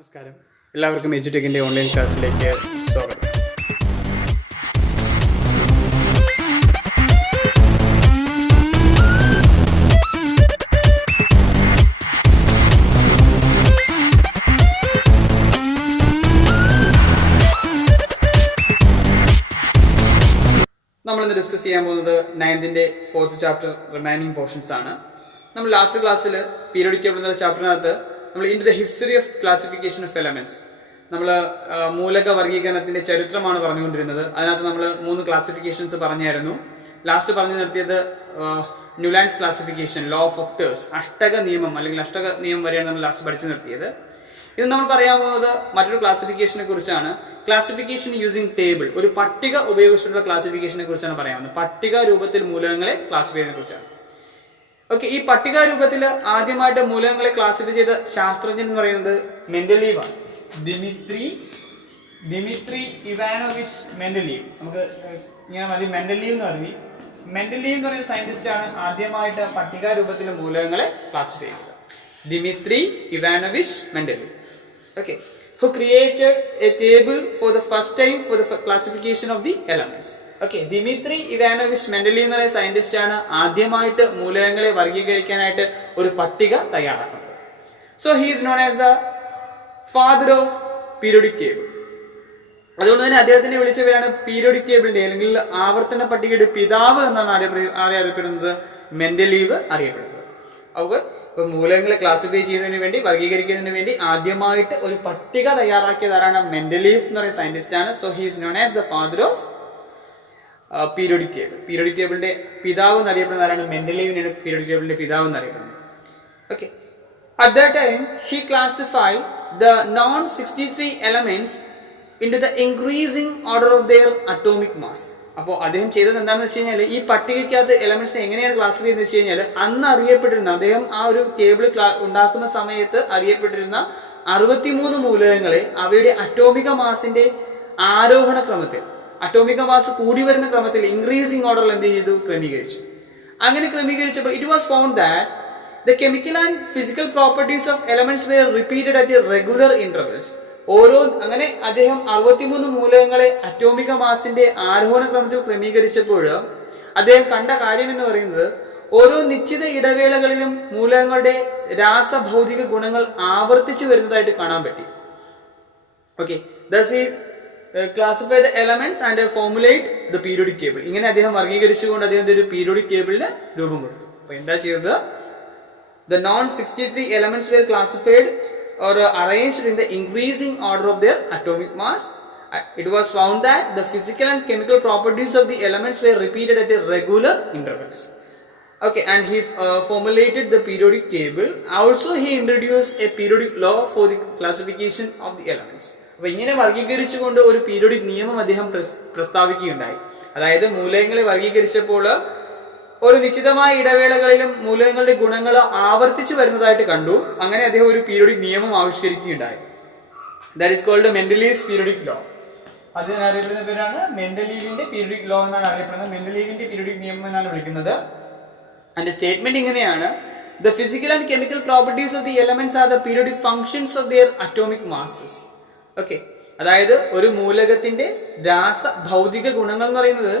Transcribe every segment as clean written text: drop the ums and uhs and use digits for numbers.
നമസ്കാരം, എല്ലാവർക്കും എജ്യൂടെക്കിൻ്റെ ഓൺലൈൻ ക്ലാസ്സിലേക്ക് സ്വാഗതം. നമ്മളിന്ന് ഡിസ്കസ് ചെയ്യാൻ പോകുന്നത് 9th 4th chapter remaining portions ആണ്. നമ്മൾ ലാസ്റ്റ് ക്ലാസ്സിൽ പീരിയോഡിക് ടേബിൾ എന്ന ചാപ്റ്ററിനകത്ത് നമ്മൾ in the history of classification of elements നമ്മൾ മൂലക വർഗീകരണത്തിന്റെ ചരിത്രമാണ് പറഞ്ഞുകൊണ്ടിരുന്നത്. അതിനകത്ത് നമ്മൾ 3 ക്ലാസിഫിക്കേഷൻസ് പറഞ്ഞായിരുന്നു. ലാസ്റ്റ് പറഞ്ഞു നിർത്തിയത് ന്യൂലാൻഡ്സ് ക്ലാസിഫിക്കേഷൻ, ലോ ഓഫ് ഒക്ടേഴ്സ്, അഷ്ടക നിയമം അല്ലെങ്കിൽ അഷ്ടക നിയമം വരെയാണ് നമ്മൾ ലാസ്റ്റ് പഠിച്ചു നിർത്തിയത്. ഇത് നമ്മൾ പറയാൻ പോകുന്നത് മറ്റൊരു ക്ലാസിഫിക്കേഷനെ കുറിച്ചാണ്. ക്ലാസിഫിക്കേഷൻ യൂസിങ് ടേബിൾ, ഒരു പട്ടിക ഉപയോഗിച്ചിട്ടുള്ള ക്ലാസിഫിക്കേഷനെ കുറിച്ചാണ് പറയാവുന്നത്. പട്ടിക രൂപത്തിൽ മൂലകങ്ങളെ ക്ലാസിഫൈ ചെയ്യുന്നതിനെ കുറിച്ചാണ്. ഓക്കെ, ഈ പട്ടിക രൂപത്തിൽ ആദ്യമായിട്ട് മൂലകങ്ങളെ ക്ലാസിഫൈ ചെയ്ത ശാസ്ത്രജ്ഞൻ എന്ന് പറയുന്നത് മെൻഡലീവ് ആണ്. Dmitri Ivanovich Mendeleev. നമുക്ക് ഇങ്ങനെ മതി, മെൻഡലീവ് എന്ന് പറഞ്ഞു. മെൻഡലീവ് എന്ന് പറയുന്ന സയന്റിസ്റ്റ് ആണ് ആദ്യമായിട്ട് പട്ടിക രൂപത്തിൽ മൂലകങ്ങളെ ക്ലാസിഫൈ ചെയ്തത്. Dmitri Ivanovich Mendeleev. Okay, who created a table for the first time for the classification of the elements. Okay, Dmitri Ivanovich Mendeleev എന്ന സയന്റിസ്റ്റ് ആണ് ആദ്യമായിട്ട് മൂലകങ്ങളെ വർഗീകരിക്കാനായിട്ട് ഒരു പട്ടിക തയ്യാറാക്കുന്നത്. So he is known as the father of periodic table. അതുകൊണ്ട് തന്നെ അദ്ദേഹത്തിനെ വിളിച്ച പേരാണ് പീരിയോഡിക് ടേബിളിന്റെ അല്ലെങ്കിൽ ആവർത്തന പട്ടികയുടെ പിതാവ് എന്നാണ് അറിയപ്പെടുന്നത്. മെൻഡലീവ് അറിയപ്പെടുന്നത്. അവർ ഇപ്പൊ മൂലകങ്ങളെ ക്ലാസിഫൈ ചെയ്യുന്നതിന് വേണ്ടി, വർഗീകരിക്കുന്നതിന് വേണ്ടി ആദ്യമായിട്ട് ഒരു പട്ടിക തയ്യാറാക്കിയതാണ് മെൻഡലീവ് എന്ന് പറയുന്ന സയന്റിസ്റ്റ് ആണ്. So he is known as the father of periodic table. Periodic ടേബിളിന്റെ പിതാവ് എന്നറിയപ്പെടുന്ന ആരാണ്? മെൻഡലീവിനാണ് പീരിയോഡിക് ടേബിളിന്റെ പിതാവ് എന്നറിയപ്പെടുന്നത്. Okay, at that time he classified the known 63 elements into the increasing order of their atomic mass. അപ്പോൾ അദ്ദേഹം ചെയ്തത് എന്താണെന്ന് വെച്ച് കഴിഞ്ഞാൽ, ഈ പട്ടികയ്ക്കകത്ത് എലമെന്റ്സിനെ എങ്ങനെയാണ് ക്ലാസിഫൈ ചെയ്യുന്നത് വെച്ച് കഴിഞ്ഞാൽ, അന്ന് അറിയപ്പെട്ടിരുന്ന, അദ്ദേഹം ആ ഒരു ടേബിൾ ഉണ്ടാക്കുന്ന സമയത്ത് അറിയപ്പെട്ടിരുന്ന 63 മൂലകങ്ങളെ അവയുടെ അറ്റോമിക മാസിന്റെ ആരോഹണ ക്രമത്തിൽ, അറ്റോമിക മാസ് കൂടി വരുന്ന ക്രമത്തിൽ ഇൻക്രീസിംഗ് ഓർഡറിൽ എന്ത് ചെയ്തു? ക്രമീകരിച്ചു. അങ്ങനെ ക്രമീകരിച്ചപ്പോൾ it was found that the chemical and physical properties of elements were repeated at regular intervals. അങ്ങനെ അദ്ദേഹം 63 മൂലകങ്ങളെ അറ്റോമിക മാസിന്റെ ആരോഹണ ക്രമത്തിൽ ക്രമീകരിച്ചപ്പോൾ അദ്ദേഹം കണ്ട കാര്യം എന്ന് പറയുന്നത്, ഓരോ നിശ്ചിത ഇടവേളകളിലും മൂലകങ്ങളുടെ രാസഭൗതിക ഗുണങ്ങൾ ആവർത്തിച്ചു വരുന്നതായിട്ട് കാണാൻ പറ്റി. Okay, thus he classify the elements and formulate the periodic table. ഇങ്ങനെ അദ്ദേഹം വർഗീകരിച്ചുകൊണ്ട് അദ്ദേഹം ഒരു പീരിയോഡിക് ടേബിളിന് രൂപം കൊടുത്തു. അപ്പൊ എന്താ ചെയ്തത്? The non 63 elements were classified or arranged in the increasing order of their atomic mass. It was found that the physical and chemical properties of the elements were repeated at a regular intervals. Okay, and he formulated the periodic table. Also he introduced a periodic law for the classification of the elements. അപ്പോൾ ഇങ്ങനെ വർഗീകരിച്ചുകൊണ്ട് ഒരു periodic നിയമം അദ്ദേഹം പ്രസ്താവിക്കുകയുണ്ടായി. അതായത് മൂലകങ്ങളെ വർഗീകരിച്ചപ്പോൾ ഒരു നിശ്ചിതമായ ഇടവേളകളിലും മൂലകങ്ങളുടെ ഗുണങ്ങൾ ആവർത്തിച്ചു വരുന്നതായിട്ട് കണ്ടു. അങ്ങനെ അദ്ദേഹം ഒരു പീരിയോഡിക് നിയമം ആവിഷ്കരിക്കുകയുണ്ടായി. That is called Mendeleev's periodic law. അതിന് അറിയപ്പെടുന്ന പേരാണ് മെൻഡലീവിന്റെ പീരിയോഡിക് ലോ എന്നാണ് അറിയപ്പെടുന്നത്. മെൻഡലീവിന്റെ പീരിയോഡിക് നിയമം എന്നാണ് വിളിക്കുന്നത്. അതിന്റെ സ്റ്റേറ്റ്മെന്റ് ഇങ്ങനെയാണ്: the physical and chemical properties of the elements are the periodic functions of their atomic masses. Okay, അതായത് ഒരു മൂലകത്തിന്റെ ഭൗതിക ഗുണങ്ങൾ എന്ന് പറയുന്നത്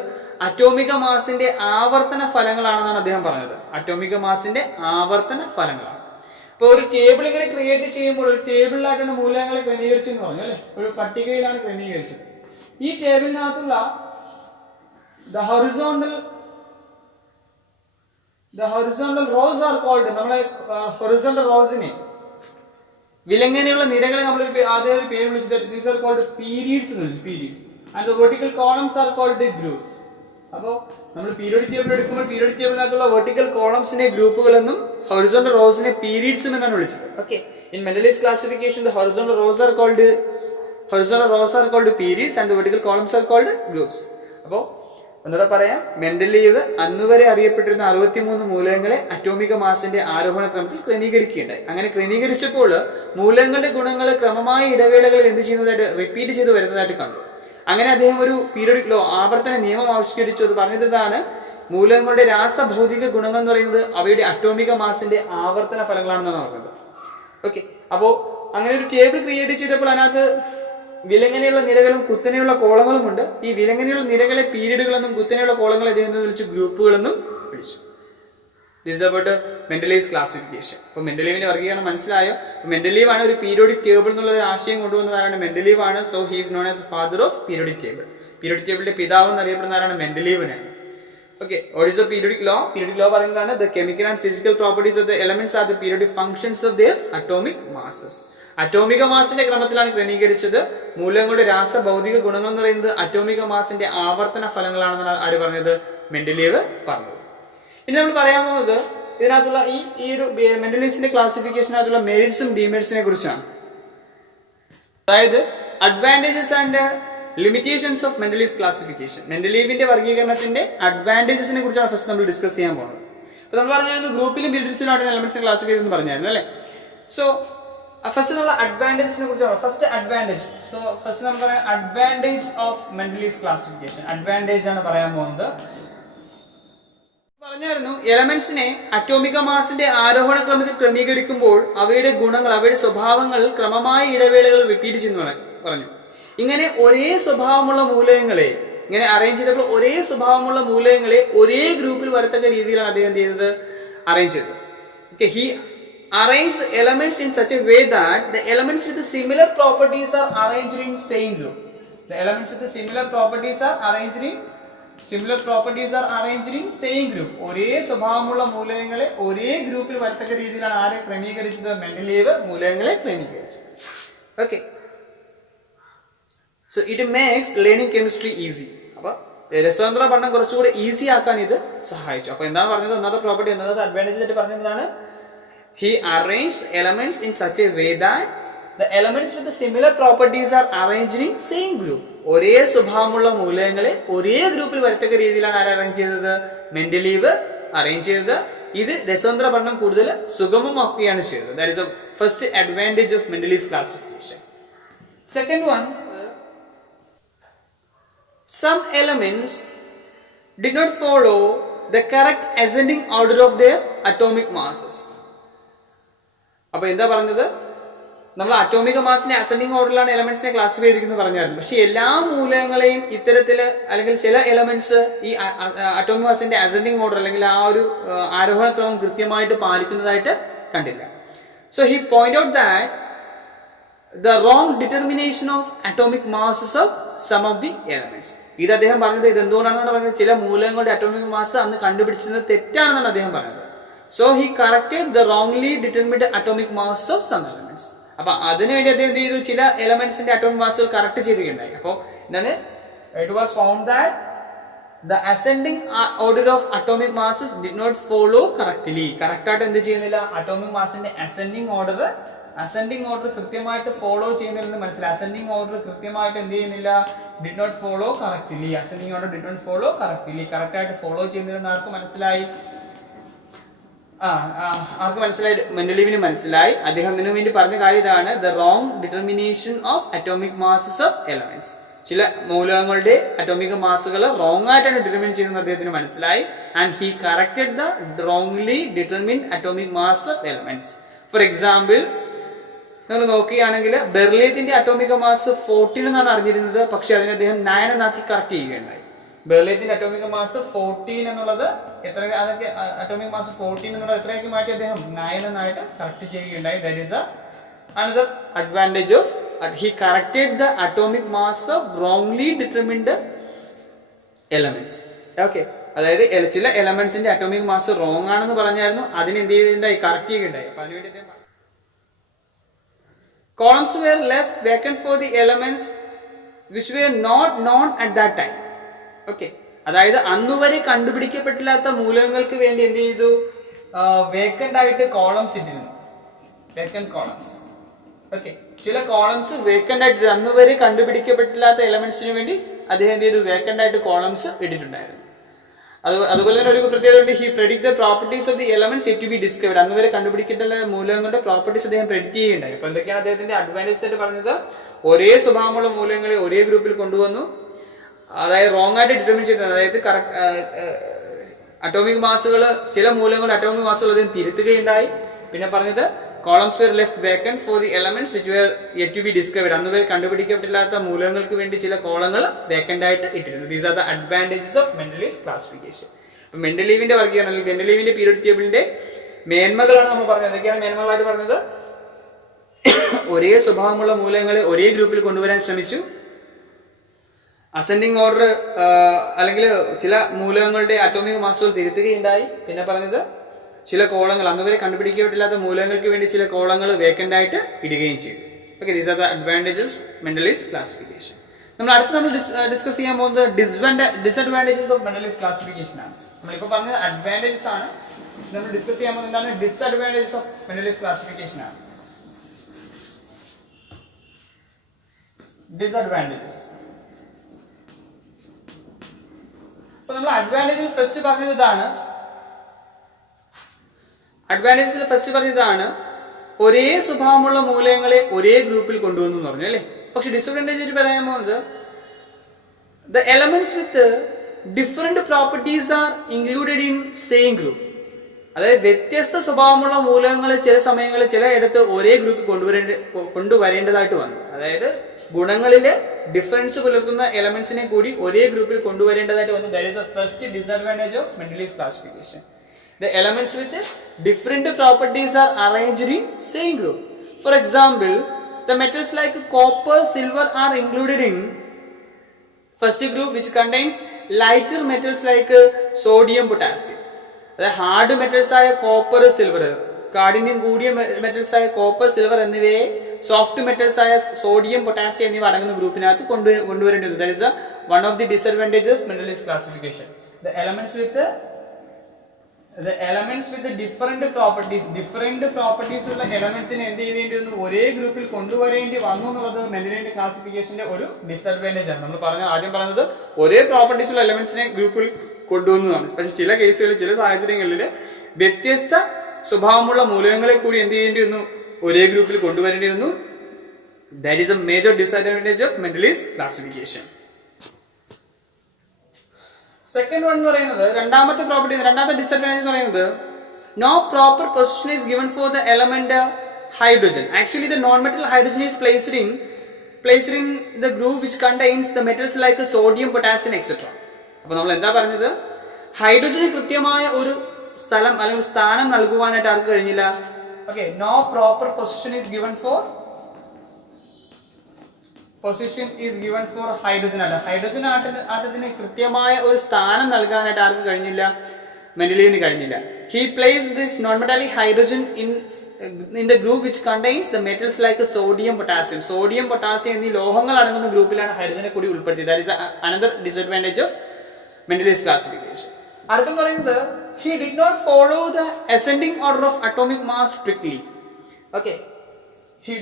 അറ്റോമിക മാസിന്റെ ആവർത്തന ഫലങ്ങളാണെന്നാണ് അദ്ദേഹം പറഞ്ഞത്. അറ്റോമിക മാസിന്റെ ആവർത്തന ഫലങ്ങളാണ്. ഇപ്പൊ ഒരു ടേബിൾ ഇങ്ങനെ ക്രിയേറ്റ് ചെയ്യുമ്പോൾ, ഒരു ടേബിളിലായിട്ടാണ് മൂലകങ്ങളെ ക്രമീകരിച്ചു എന്ന് പറഞ്ഞു അല്ലെ, ഒരു പട്ടികയിലാണ് ക്രമീകരിച്ചത്. ഈ ടേബിളിനകത്തുള്ള the horizontal rows are called, നമ്മളെ ഹൊറിസോണ്ടൽ റോസിനെ, വിലങ്ങനെയുള്ള നിരകളെ നമ്മൾ ആദ്യം ഒരു പേര് വിളിച്ചിട്ട് ദീസ് ആർ കോൾഡ് പീരീഡ്സ് എന്ന് വിളിച്ചു. Periods and the vertical columns are called groups. അപ്പോൾ നമ്മൾ പീരിയോഡിക് ടേബിൾ എടുക്കുമ്പോൾ പീരിയോഡിക് ടേബിളിനകത്തുള്ള വെർട്ടിക്കൽ കോളംസിനെ ഗ്രൂപ്പുകൾ എന്നും ഹൊറിസോണ്ടൽ റോസിനെ പീരീഡ്സും എന്നാണ് വിളിച്ചത്. Okay, in Mendeleev's classification the horizontal rows are called periods and the vertical columns are called groups. അപ്പോൾ ഒന്നുകൂടെ പറയാം, മെൻഡലീവ് അന്നുവരെ അറിയപ്പെട്ടിരുന്ന 63 മൂലകങ്ങളെ അറ്റോമിക മാസിന്റെ ആരോഹണ ക്രമത്തിൽ ക്രമീകരിക്കുകയുണ്ടായി. അങ്ങനെ ക്രമീകരിച്ചപ്പോൾ മൂലകങ്ങളുടെ ഗുണങ്ങൾ ക്രമമായ ഇടവേളകളിൽ എന്ത് ചെയ്യുന്നതായിട്ട്, റിപ്പീറ്റ് ചെയ്ത് വരുന്നതായിട്ട് കണ്ടു. അങ്ങനെ അദ്ദേഹം ഒരു പീരിയോഡിക് ലോ, ആവർത്തന നിയമം ആവിഷ്കരിച്ചു. അത് പറഞ്ഞതാണ് മൂലകങ്ങളുടെ രാസഭൗതിക ഗുണങ്ങൾ എന്ന് പറയുന്നത് അവയുടെ അറ്റോമിക മാസിന്റെ ആവർത്തന ഫലങ്ങളാണെന്നാണ് പറയുന്നത്. ഓക്കെ, അപ്പോൾ അങ്ങനെ ഒരു ടേബിൾ ക്രിയേറ്റ് ചെയ്തപ്പോൾ അതിനകത്ത് വിലങ്ങനെയുള്ള നിരകളും കുത്തനെയുള്ള കോളങ്ങളും ഉണ്ട്. ഈ വിലങ്ങനെയുള്ള നിരകളെ പീരീഡുകളെന്നും കുത്തനെയുള്ള കോളങ്ങളെ വിളിച്ച് ഗ്രൂപ്പുകളെന്നും വിളിച്ചു. This about Mendeleev's classification. അപ്പൊ മെൻഡലീവിന്റെ വർഗീകരണം മനസ്സിലായോ? മെൻഡലീവ് ആണ് ഒരു പീരിയോഡിക് ടേബിൾ എന്നുള്ള ഒരു ആശയം കൊണ്ടുവന്നതാണ് മെൻഡലീവ് ആണ്. So he is known as father of periodic table. Periodic ടേബിളിന്റെ പിതാവ് എന്നറിയപ്പെടുന്നതാണ് മെൻഡലീവിനാണ്. Okay, what is the periodic law? Periodic law പറയുന്നതാണ് the chemical and physical properties of the elements are the periodic functions of their atomic masses. അറ്റോമിക മാസിന്റെ ക്രമത്തിലാണ് ക്രമീകരിച്ചത്. മൂലകങ്ങളുടെ രാസഭൗതിക ഗുണങ്ങൾ എന്ന് പറയുന്നത് അറ്റോമിക മാസിന്റെ ആവർത്തന ഫലങ്ങളാണെന്നാണ് ആര് പറഞ്ഞത്? മെൻഡലീവ് പറഞ്ഞത്. ഇനി നമ്മൾ പറയാൻ പോകുന്നത് ഇതിനകത്തുള്ള ഈ ഒരു മെൻഡലീവ്സിന്റെ ക്ലാസിഫിക്കേഷനകത്തുള്ള മെറിറ്റ്സും ഡിമെറിറ്റ്സിനെ കുറിച്ചാണ്. അതായത് advantages and limitations of Mendeleev's classification. മെൻഡലീവിന്റെ വർഗീകരണത്തിന്റെ അഡ്വാൻറ്റേജസിനെ കുറിച്ചാണ് ഫസ്റ്റ് നമ്മൾ ഡിസ്കസ് ചെയ്യാൻ പോകുന്നത്. അപ്പൊ നമ്മൾ പറഞ്ഞായിരുന്നു ഗ്രൂപ്പിലും പീരിയഡ്സിലുമായിട്ടാണ് എലമെന്റ്സിനെ ക്ലാസിഫൈ ചെയ്തെന്ന് പറഞ്ഞായിരുന്നു അല്ലേ. സോ ഫസ്റ്റ് നമ്മൾ അഡ്വാൻറ്റേജിനെ കുറിച്ചാണ്. First advantage. സോ ഫസ്റ്റ് നമ്മൾ പറയാം advantage of Mendeleev's classification. Advantage ആണ് പറയാൻ പോകുന്നത്. പറഞ്ഞായിരുന്നു എലമെന്റ്സിനെ അറ്റോമിക മാസിന്റെ ആരോഹണ ക്രമത്തിൽ ക്രമീകരിക്കുമ്പോൾ അവയുടെ ഗുണങ്ങൾ, അവയുടെ സ്വഭാവങ്ങൾ ക്രമമായ ഇടവേളകൾ റിപ്പീറ്റ് ചെയ്യുന്നു പറഞ്ഞു. ഇങ്ങനെ ഒരേ സ്വഭാവമുള്ള മൂലകങ്ങളെ ഇങ്ങനെ അറേഞ്ച് ചെയ്തപ്പോൾ ഒരേ സ്വഭാവമുള്ള മൂലകങ്ങളെ ഒരേ ഗ്രൂപ്പിൽ വരത്തക്ക രീതിയിലാണ് അദ്ദേഹം എന്ത് ചെയ്തത്? അറേഞ്ച് ചെയ്തത്. Okay, he arranged elements in such a way that the elements with similar properties are arranged in same group. The elements with similar properties are arranged in same group. ഒരേ സ്വഭാവമുള്ള മൂലകങ്ങളെ ഒരേ ഗ്രൂപ്പിൽ വരത്തക്ക രീതിയിലാണ് ആരെ ക്രമീകരിച്ചത്? മെൻഡലീവ് മൂലകങ്ങളെ ക്രമീകരിച്ചത്. Okay, so it makes learning chemistry easy. അപ്പൊ രസതന്ത്ര പഠനം കുറച്ചുകൂടി ഈസി ആക്കാൻ ഇത് സഹായിച്ചു. അപ്പൊ എന്താണ് പറഞ്ഞത്? ഒന്നാമത്തെ പ്രോപ്പർട്ടി, ഒന്നാമത്തെ അഡ്വാൻറ്റേജ് ആയിട്ട് പറഞ്ഞതാണ് he arranged elements in such a way that the elements with the similar properties are arranged in same group. ഒരേ സ്വഭാവമുള്ള മൂലകങ്ങളെ ഒരേ ഗ്രൂപ്പിൽ വരത്തക്ക രീതിയിലാണ് ആര് അറേഞ്ച് ചെയ്തത്? മെൻഡലീവ് അറേഞ്ച് ചെയ്തത്. ഇത് രസതന്ത്ര പഠനം കൂടുതൽ സുഗമമാക്കുകയാണ് ചെയ്തത്. That is the first advantage of Mendeleev's classification. Second one, some elements did not follow the correct ascending order of their atomic masses. അപ്പൊ എന്താ പറഞ്ഞത്? നമ്മൾ അറ്റോമിക മാസിന്റെ അസെൻഡിങ് ഓർഡറിലാണ് എലമെന്റ്സിനെ ക്ലാസിഫൈ ചെയ്തിരിക്കുന്നത് പറഞ്ഞായിരുന്നു. പക്ഷെ എല്ലാ മൂലകങ്ങളെയും ഇത്തരത്തില് അല്ലെങ്കിൽ ചില എലമെന്റ്സ് ഈ അറ്റോമിക് മാസിന്റെ അസെൻഡിങ് ഓർഡർ അല്ലെങ്കിൽ ആ ഒരു ആരോഹണ ക്രമം കൃത്യമായിട്ട് പാലിക്കുന്നതായിട്ട് കണ്ടില്ല. So he point out that the wrong determination of atomic masses of some of the elements. ഇത് അദ്ദേഹം പറഞ്ഞത് ഇത് എന്തുകൊണ്ടാണെന്നാണ് പറഞ്ഞത്? ചില മൂലകങ്ങളുടെ അറ്റോമിക് മാസ് അന്ന് കണ്ടുപിടിച്ചത് തെറ്റാണെന്നാണ് അദ്ദേഹം പറഞ്ഞത്. So he corrected the wrongly determined atomic mass of some elements. അപ്പൊ അതിനുവേണ്ടി അദ്ദേഹം എന്ത് ചെയ്തു? ചില എലമെന്റ്സിന്റെ അറ്റോമിക് മാസുകൾ കറക്റ്റ് ചെയ്തിട്ടുണ്ടായി. അപ്പോൾ എന്താണ്? It was found that the ascending order of atomic masses did not follow correctly. Correct ആയിട്ട് എന്ത് ചെയ്യുന്നില്ല? അറ്റോമിക് മാസിന്റെ അസെൻഡിങ് ഓർഡർ കൃത്യമായിട്ട് ഫോളോ ചെയ്യുന്നില്ലെന്ന് മനസ്സിലായി. അസെൻഡിങ് ഓർഡർ കൃത്യമായിട്ട് എന്ത് ചെയ്യുന്നില്ല? Did not follow correctly. Ascending order did not follow correctly. Correct ആയിട്ട് ഫോളോ ചെയ്യുന്നില്ലെന്ന് ആർക്ക് മനസ്സിലായി? ആർക്ക് മനസ്സിലായി? മെൻഡലീവിന് മനസ്സിലായി. അദ്ദേഹത്തിന് വേണ്ടി പറഞ്ഞ കാര്യം ഇതാണ്: the wrong determination of atomic masses of elements. ചില മൂലകങ്ങളുടെ അറ്റോമിക മാസുകൾ റോങ് ആയിട്ടാണ് ഡിറ്റർമിൻ ചെയ്യുന്നത് അദ്ദേഹത്തിന് മനസ്സിലായി. And he corrected the wrongly determined atomic mass of elements. For example, നിങ്ങൾ നോക്കുകയാണെങ്കിൽ ബെർലിയത്തിന്റെ അറ്റോമിക മാസ് 14 എന്നാണ് അറിഞ്ഞിരുന്നത്. പക്ഷെ അതിനെ അദ്ദേഹം 9 എന്നാക്കി കറക്റ്റ് ചെയ്യുകയുണ്ടായി. ബെർലിയത്തിന്റെ അറ്റോമിക മാസ് 14 എന്നുള്ളത് എത്ര, അതൊക്കെ അറ്റോമിക് മാസ് 14 എന്നുള്ളത് എത്രയാക്കി മാറ്റി അദ്ദേഹം 9 എന്നായിട്ട് കറക്റ്റ് ചെയ്യുകയുണ്ടായി. That is another advantage of he corrected the atomic mass of wrongly determined elements. Okay, അതായത് ചില എലമെന്റ്സിന്റെ അറ്റോമിക് മാസ് റോങ് ആണെന്ന് പറഞ്ഞായിരുന്നു, അതിന് എന്ത് ചെയ്തിട്ടുണ്ടായി? കറക്റ്റ് ചെയ്യുകയുണ്ടായി. അപ്പൊ അതിനുവേണ്ടി columns were left vacant for the elements which were not known at that time. Okay, അതായത് അന്നുവരെ കണ്ടുപിടിക്കപ്പെട്ടില്ലാത്ത മൂലകങ്ങൾക്ക് വേണ്ടി എന്ത് ചെയ്തു? വേക്കന്റ് ആയിട്ട് കോളംസ് ഇട്ടിരുന്നു. Vacant columns. ഓക്കെ, ചില കോളംസ് വേക്കന്റ് ആയിട്ട് അന്നുവരെ കണ്ടുപിടിക്കപ്പെട്ടില്ലാത്ത എലമെന്റ്സിന് വേണ്ടി അദ്ദേഹം എന്ത് ചെയ്തു? വേക്കന്റ് ആയിട്ട് കോളംസ് ഇട്ടിട്ടുണ്ടായിരുന്നു. അതുപോലെ തന്നെ ഒരു പ്രത്യേകത ഉണ്ട്. He predict the properties of the elements yet to be discovered. അന്ന് വരെ കണ്ടുപിടിക്കേണ്ട മൂലകങ്ങളുടെ പ്രോപ്പർട്ടീസ് അദ്ദേഹം പ്രെഡിക്ട് ചെയ്യുകയുണ്ടായി. അപ്പൊ എന്തൊക്കെയാണ് അദ്ദേഹത്തിന്റെ അഡ്വാൻറ്റേജ് ആയിട്ട് പറഞ്ഞത്? ഒരേ സ്വഭാവമുള്ള മൂലകങ്ങളെ ഒരേ ഗ്രൂപ്പിൽ കൊണ്ടുവന്നു. അതായത് റോങ് ആയിട്ട് ഡിറ്റർമിൻ ചെയ്തത്. അതായത് അറ്റോമിക് മാസുകൾ, ചില മൂലകങ്ങളുടെ അറ്റോമിക് മാസുകൾ അദ്ദേഹം തിരുത്തുകയുണ്ടായി. പിന്നെ പറഞ്ഞത് columns were left vacant for the elements which were yet to be discovered. അന്നുവരെ കണ്ടുപിടിക്കപ്പെട്ടില്ലാത്ത മൂലകങ്ങൾക്ക് വേണ്ടി ചില കോളങ്ങൾ വേക്കന്റ് ആയിട്ട് ഇട്ടിരുന്നു. These are the advantages of Mendeleev's classification. അപ്പോൾ മെൻഡലീവിന്റെ വർഗീകരണം അല്ലെങ്കിൽ മെൻഡലീവിന്റെ പീരിയോഡിക് ടേബിളിന്റെ മേന്മകളാണ് നമ്മൾ പറഞ്ഞത്. എന്തൊക്കെയാണ് മേന്മകളായിട്ട് പറഞ്ഞത്? ഒരേ സ്വഭാവമുള്ള മൂലകങ്ങളെ ഒരേ ഗ്രൂപ്പിൽ കൊണ്ടുവരാൻ ശ്രമിച്ചു. അസെൻഡിങ് ഓർഡർ അല്ലെങ്കിൽ ചില മൂലകങ്ങളുടെ അറ്റോമിക് മാസുകൾ തിരുത്തുകയുണ്ടായി. പിന്നെ പറഞ്ഞത് ചില കോളങ്ങൾ അന്നുവരെ കണ്ടുപിടിക്കപ്പെട്ടില്ലാത്ത മൂലകങ്ങൾക്ക് വേണ്ടി ചില കോളങ്ങൾ വേക്കന്റ് ആയിട്ട് ഇടുകയും ചെയ്തു. Okay, these are the advantages Mendeleev's classification. നമ്മൾ ഡിസ്കസ് ചെയ്യാൻ പോകുന്നത് ഡിസഡ്വാൻറ്റേജസ് ഓഫ് മെൻഡലീവ്സ് ക്ലാസിഫിക്കേഷൻ ആണ്. നമ്മളിപ്പോൾ പറഞ്ഞത് അഡ്വാൻറ്റേജസ് ആണ്. നമ്മൾ ഡിസ്കസ് ചെയ്യാൻ പോകുന്നത് എന്താണ്? ഡിസഡ്വാൻറ്റേജസ് ഓഫ് മെൻഡലീവ്സ് ക്ലാസിഫിക്കേഷൻ ആണ്. ഡിസഡ്വാൻറ്റേജസ്. അപ്പൊ നമ്മൾ അഡ്വാൻറ്റേജിൽ ഫസ്റ്റ് പറഞ്ഞത് ഇതാണ്. അഡ്വാൻറ്റേജിൽ ഫസ്റ്റ് പറഞ്ഞതാണ് ഒരേ സ്വഭാവമുള്ള മൂലകങ്ങളെ ഒരേ ഗ്രൂപ്പിൽ കൊണ്ടുവന്നു പറഞ്ഞു അല്ലേ. പക്ഷെ ഡിസഡ്വാൻറ്റേജ് പറയാൻ പോകുന്നത് the elements with different properties are included in same group. അതായത് വ്യത്യസ്ത സ്വഭാവമുള്ള മൂലകങ്ങൾ ചില സമയങ്ങളിൽ ചില ഇടത്ത് ഒരേ ഗ്രൂപ്പിൽ കൊണ്ടുവരേണ്ടതായിട്ട് വന്നു. അതായത് ഗുണങ്ങളിലെ ഡിഫറൻസ് പുലർത്തുന്ന എലമെന്റ്സിനെ കൂടി ഒരേ ഗ്രൂപ്പിൽ കൊണ്ടുവരേണ്ടതായിട്ട് വന്നു. That is the first disadvantage of Mendeleev's classification. The elements with different properties are arranged in same group. For example, the metals like copper, silver are included in first group, which contains lighter metals like sodium, potassium. The hard metals are copper, silver. കാഠിന്യം കൂടിയ metals ആയ copper, silver എന്നിവയെ soft metals ആയ sodium, potassium എന്നിവ അടങ്ങുന്ന ഗ്രൂപ്പിനകത്ത് കൊണ്ടുവരേണ്ടത്. That is one of the disadvantages Mendeleev's classification. The elements with different properties ഉള്ള എലമെന്റ്സിനെ എന്ത് ചെയ്യേണ്ടി വന്നു? ഒരേ ഗ്രൂപ്പിൽ കൊണ്ടുവരേണ്ടി വന്നു എന്നുള്ളത് മെൻഡലീവിന്റെ ക്ലാസിഫിക്കേഷന്റെ ഒരു ഡിസഡ്വാൻറ്റേജ് ആണ്. നമ്മൾ ആദ്യം പറഞ്ഞത് ഒരേ പ്രോപ്പർട്ടീസ് ഉള്ള എലമെന്റ്സിനെ ഗ്രൂപ്പിൽ കൊണ്ടുവന്നതാണ്. പക്ഷെ ചില കേസുകളിൽ ചില സാഹചര്യങ്ങളിൽ വ്യത്യസ്ത സ്വഭാവമുള്ള മൂലകങ്ങളെ കൂടി എന്ത് ചെയ്യേണ്ടി വന്നു? ഒരേ ഗ്രൂപ്പിൽ കൊണ്ടുവരേണ്ടി വന്നു. That is a major disadvantage of Mendeleev's classification. Second one എന്ന് പറയുന്നത് രണ്ടാമത്തെ ഡിസഡ്വാൻറ്റേജ് എന്ന് പറയുന്നത് no proper position is given for the element hydrogen. Actually the non metal hydrogen is placed in the group which contains the metals like sodium, potassium etcetera. അപ്പൊ നമ്മൾ എന്താ പറഞ്ഞത്? ഹൈഡ്രജന് കൃത്യമായ ഒരു സ്ഥലം അല്ലെങ്കിൽ സ്ഥാനം നൽകുവാനായിട്ട് ആർക്ക് കഴിഞ്ഞില്ല? Okay, no proper position is given for hydrogen atom. Hydrogen ആറ്റത്തിന് കൃത്യമായ ഒരു സ്ഥാനം നൽകാനായിട്ട് ആർക്ക് കഴിഞ്ഞില്ല? മെൻഡലീവിന് കഴിഞ്ഞില്ല. He placed this non-metallic hydrogen in the group which contains the metals like sodium, potassium. Sodium, potassium എന്നീ ലോഹങ്ങൾ അടങ്ങുന്ന ഗ്രൂപ്പിലാണ് ഹൈഡ്രജനെ കൂടി ഉൾപ്പെടുത്തിയത്. That is another disadvantage of Mendeleev's classification. അടുത്തെന്ന് പറയുന്നത് he did not follow the ascending order of atomic mass strictly. Okay, he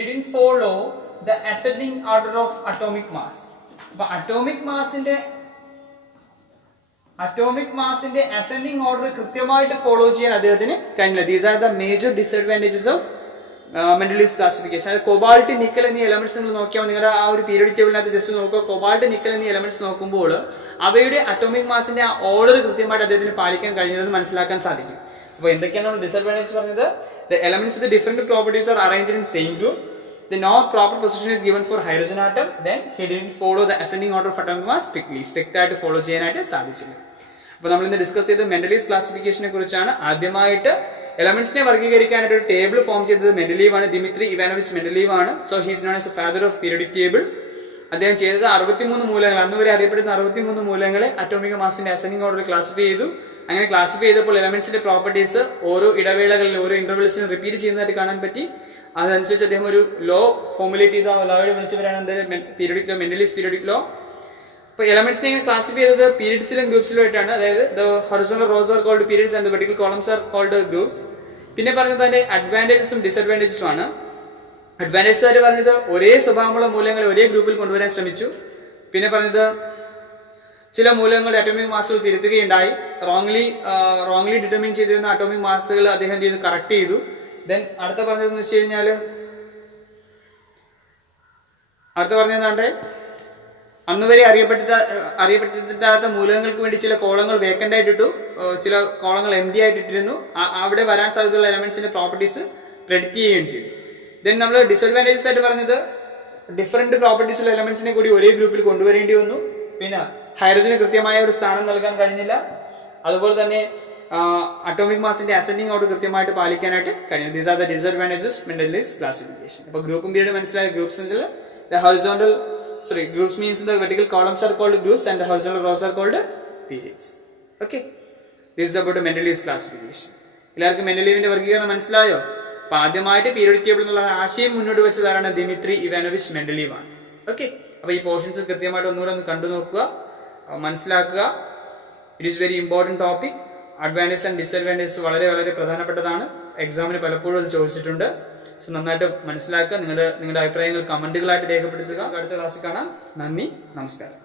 didn't follow the ascending order of atomic mass. അപ്പൊ atomic മാസിന്റെ ascending order കൃത്യമായിട്ട് follow ചെയ്യാൻ അദ്ദേഹത്തിന് കഴിഞ്ഞില്ല. These are the major disadvantages of Mendeleev's classification. അത് cobalt, nickel എന്നീ elements നിങ്ങൾ നോക്കിയാൽ നിങ്ങളുടെ ആ ഒരു പീരിയോഡിക് ടേബിളിനകത്ത് ജസ്റ്റ് നോക്കുക. കൊബാൾട്ട്, നിക്കൽ എന്നീ എലമെന്റ്സ് നോക്കുമ്പോൾ അവയുടെ അറ്റോമിക് മാസിന്റെ ആ ഓർഡർ കൃത്യമായിട്ട് അദ്ദേഹത്തിന് പാലിക്കാൻ കഴിഞ്ഞതെന്ന് മനസ്സിലാക്കാൻ സാധിക്കും. അപ്പോൾ എന്തൊക്കെയാണ് നമ്മൾ ഡിസഡ്വാൻറ്റേജ് പറഞ്ഞത്? The elements with the different properties are arranged in same group. The no proper position is given for hydrogen atom. Then he didn't follow the ascending order of atomic mass strictly. Strict ആയിട്ട് follow ചെയ്യാനായിട്ട് സാധിച്ചില്ല. അപ്പോൾ നമ്മൾ ഇന്ന് discuss ചെയ്ത Mendeleev's ക്ലാസിഫിക്കേഷനെ കുറിച്ചാണ്. ആദ്യമായിട്ട് എലമെന്റ്സിനെ വർഗീകരിക്കാനായിട്ട് ഒരു ടേബിൾ ഫോം ചെയ്തത് മെൻഡലീവ് ആണ്. ദിമിത്രി ഇവാനോവിച്ച് മെൻഡലീവ് ആണ്. So he's known as A father of periodic table. അദ്ദേഹം ചെയ്തത് 63 മൂലകങ്ങൾ, അന്നുവരെ അറിയപ്പെടുന്ന 63 മൂലകങ്ങളെ അറ്റോമിക് മാസിന്റെ അസെൻഡിങ് ഓർഡറിൽ ക്ലാസിഫൈ ചെയ്തു. അങ്ങനെ ക്ലാസിഫൈ ചെയ്തപ്പോൾ എലമെന്റ്സിന്റെ പ്രോപ്പർട്ടീസ് ഓരോ ഇടവേളകളിൽ ഓരോ ഇന്റർവെൽസിനും റിപ്പീറ്റ് ചെയ്യുന്നതായിട്ട് കാണാൻ പറ്റി. അതനുസരിച്ച് അദ്ദേഹം ഒരു ലോ ഫോർമുലേറ്റ് ചെയ്തു. ആ ലോയുടെ വിളിച്ചവരാണ് മെൻഡലീവ്സ് പീരിയോഡിക് ലോ. അപ്പോൾ എലമെന്റ്സിനെ ക്ലാസിഫൈ ചെയ്തത് പീരിയഡ്സിലും ഗ്രൂപ്പ്സിലും ആയിട്ടാണ്. അതായത് the horizontal rows are called periods and the vertical columns are called groups. പിന്നെ പറഞ്ഞത് അതിന്റെ അഡ്വാൻറ്റേജസും ഡിസഡ്വാൻറ്റേജസും ആണ്. അഡ്വാൻറ്റേജസ് ആയിട്ട് പറഞ്ഞത് ഒരേ സ്വഭാവമുള്ള മൂലകങ്ങളെ ഒരേ ഗ്രൂപ്പിൽ കൊണ്ടുവരാൻ ശ്രമിച്ചു. പിന്നെ പറഞ്ഞത് ചില മൂലകങ്ങളുടെ അറ്റോമിക് മാസുകൾ തിരുത്തുകയുണ്ടായി. റോങ്ലി ഡിറ്റർമിൻ ചെയ്തിരുന്ന അറ്റോമിക് മാസുകൾ അദ്ദേഹം എന്ത് ചെയ്തു? കറക്റ്റ് ചെയ്തു. ദെൻ അടുത്ത പറഞ്ഞതെന്ന് വെച്ച് കഴിഞ്ഞാൽ അന്ന് വരെ അറിയപ്പെട്ടിട്ടാത്ത മൂലകങ്ങൾക്ക് വേണ്ടി ചില കോളങ്ങൾ വേക്കന്റ് ആയിട്ടിട്ടു, ചില കോളങ്ങൾ എം ഡി ആയിട്ടിട്ടിരുന്നു. അവിടെ വരാൻ സാധ്യതയുള്ള എലമെന്റ്സിന്റെ പ്രോപ്പർട്ടീസ് പ്രെഡിക്റ്റ് ചെയ്യുകയും ചെയ്തു. ദെൻ നമ്മൾ ഡിസഡ്വാൻറ്റേജസ് ആയിട്ട് പറഞ്ഞത് ഡിഫറെന്റ് പ്രോപ്പർട്ടീസ് ഉള്ള എലമെന്റ്സിനെ കൂടി ഒരേ ഗ്രൂപ്പിൽ കൊണ്ടുവരേണ്ടി വന്നു. പിന്നെ ഹൈഡ്രജന് കൃത്യമായ ഒരു സ്ഥാനം നൽകാൻ കഴിഞ്ഞില്ല. അതുപോലെ തന്നെ അറ്റോമിക് മാസിന്റെ അസെൻഡിങ് ഓർഡർ കൃത്യമായിട്ട് പാലിക്കാനായിട്ട് കഴിയും. These are the disadvantages mentalist classification. അപ്പോൾ ഗ്രൂപ്പും പീരീഡ് മനസ്സിലായ groups means the vertical columns are called groups and the horizontal rows are called periods. Okay, this is about the Mendeleev's classification. എല്ലാവർക്കും മെൻഡലീവിന്റെ വർഗീകരണം മനസ്സിലായോ? അപ്പൊ ആദ്യമായിട്ട് periodic table എന്നുള്ള ആശയം മുന്നോട്ട് വെച്ചതാണ് ദിമിത്രി ഇവാനോവിച്ച് മെൻഡലീവ് ആണ്. ഓക്കെ, അപ്പൊ ഈ പോർഷൻസ് കൃത്യമായിട്ട് ഒന്നുകൂടെ ഒന്ന് കണ്ടു നോക്കുക, മനസ്സിലാക്കുക. It is very important topic. Advantage and disadvantages വളരെ വളരെ പ്രധാനപ്പെട്ടതാണ്. എക്സാമിന് പലപ്പോഴും അത് ചോദിച്ചിട്ടുണ്ട്. സോ നന്നായിട്ട് മനസ്സിലാക്കുക. നിങ്ങളുടെ അഭിപ്രായങ്ങൾ കമന്റുകളായിട്ട് രേഖപ്പെടുത്തുക. അടുത്ത ക്ലാസ്സിൽ കാണാം. നന്ദി, നമസ്കാരം.